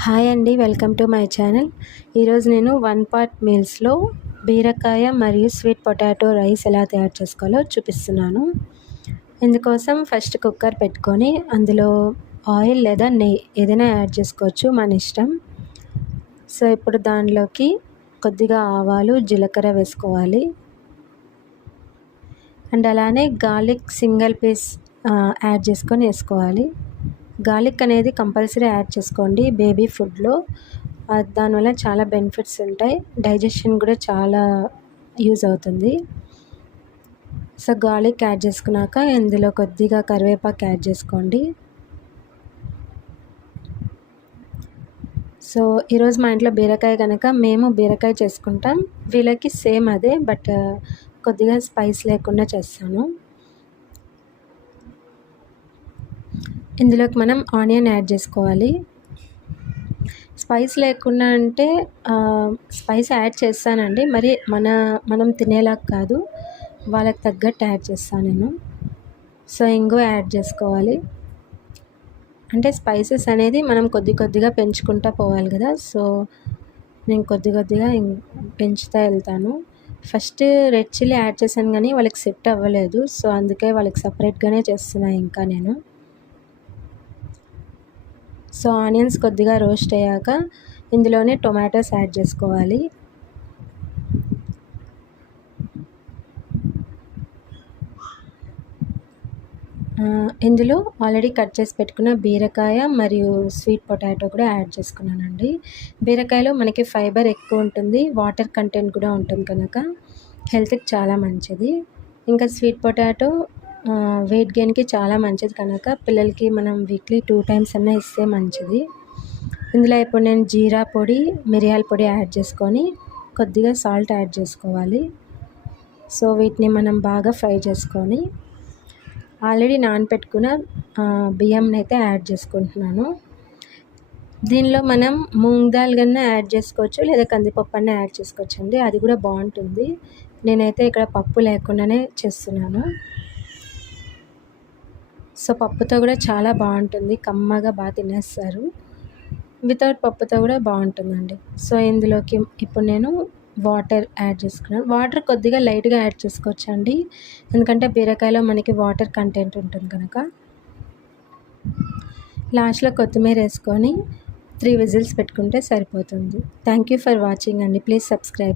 Hi అండి, welcome to my channel. ఈరోజు నేను వన్ పాట్ మీల్స్లో బీరకాయ మరియు స్వీట్ పొటాటో రైస్ ఎలా తయారు చేసుకోవాలో చూపిస్తున్నాను. ఇందుకోసం ఫస్ట్ కుక్కర్ పెట్టుకొని అందులో ఆయిల్ లేదా నెయ్యి ఏదైనా యాడ్ చేసుకోవచ్చు, మన ఇష్టం. సో ఇప్పుడు దానిలోకి కొద్దిగా ఆవాలు, జీలకర్ర వేసుకోవాలి. అండ్ అలానే గార్లిక్ సింగిల్ పీస్ యాడ్ చేసుకొని వేసుకోవాలి. గార్లిక్ అనేది కంపల్సరీ యాడ్ చేసుకోండి బేబీ ఫుడ్లో. దానివల్ల చాలా బెనిఫిట్స్ ఉంటాయి, డైజెషన్ కూడా చాలా యూజ్ అవుతుంది. సో గార్లిక్ యాడ్ చేసుకున్నాక ఇందులో కొద్దిగా కరివేపాకు యాడ్ చేసుకోండి. సో ఈరోజు మా ఇంట్లో బీరకాయ కనుక మేము బీరకాయ చేసుకుంటాం. వీళ్ళకి సేమ్ అదే, బట్ కొద్దిగా స్పైస్ లేకుండా చేస్తాను. ఇందులోకి మనం ఆనియన్ యాడ్ చేసుకోవాలి. స్పైస్ లేకుండా అంటే స్పైస్ యాడ్ చేస్తానండి, మరి మనం తినేలా కాదు, వాళ్ళకి తగ్గట్టు యాడ్ చేస్తాను నేను. సో ఇంగువ యాడ్ చేసుకోవాలి. అంటే స్పైసెస్ అనేది మనం కొద్ది కొద్దిగా పెంచుకుంటూ పోవాలి కదా, సో నేను కొద్ది కొద్దిగా పెంచుతూ వెళ్తాను. ఫస్ట్ రెడ్ చిల్లీ యాడ్ చేశాను కానీ వాళ్ళకి సెట్ అవ్వలేదు, సో అందుకే వాళ్ళకి సపరేట్గానే చేస్తున్నాను ఇంకా నేను. సో ఆనియన్స్ కొద్దిగా రోస్ట్ అయ్యాక ఇందులోనే టొమాటోస్ యాడ్ చేసుకోవాలి. ఇందులో ఆల్రెడీ కట్ చేసి పెట్టుకున్న బీరకాయ మరియు స్వీట్ పొటాటో కూడా యాడ్ చేసుకున్నానండి. బీరకాయలో మనకి ఫైబర్ ఎక్కువ ఉంటుంది, వాటర్ కంటెంట్ కూడా ఉంటుంది కనుక హెల్త్కి చాలా మంచిది. ఇంకా స్వీట్ పొటాటో వెయిట్ గెయిన్కి చాలా మంచిది కనుక పిల్లలకి మనం వీక్లీ 2 times అన్నా ఇస్తే మంచిది. ఇందులో ఇప్పుడు నేను జీరా పొడి, మిరియాల పొడి యాడ్ చేసుకొని కొద్దిగా సాల్ట్ యాడ్ చేసుకోవాలి. సో వీటిని మనం బాగా ఫ్రై చేసుకొని ఆల్రెడీ నానపెట్టుకున్న బియ్యంని అయితే యాడ్ చేసుకుంటున్నాను. దీనిలో మనం మూంగ్ దాల్ కన్నా యాడ్ చేసుకోవచ్చు, లేదా కందిపప్పు అన్నా యాడ్ చేసుకోవచ్చు అండి, అది కూడా బాగుంటుంది. నేనైతే ఇక్కడ పప్పు లేకుండానే చేస్తున్నాను. సో పప్పుతో కూడా చాలా బాగుంటుంది, కమ్మగా బాగా తినేస్తారు. వితౌట్ పప్పుతో కూడా బాగుంటుందండి. సో ఇందులోకి ఇప్పుడు నేను వాటర్ యాడ్ చేసుకున్నాను. వాటర్ కొద్దిగా లైట్గా యాడ్ చేసుకోవచ్చు అండి, ఎందుకంటే బీరకాయలో మనకి వాటర్ కంటెంట్ ఉంటుంది కనుక. లాస్ట్లో కొత్తిమీర వేసుకొని 3 whistles పెట్టుకుంటే సరిపోతుంది. థ్యాంక్ యూ ఫర్ వాచింగ్ అండి. Please subscribe.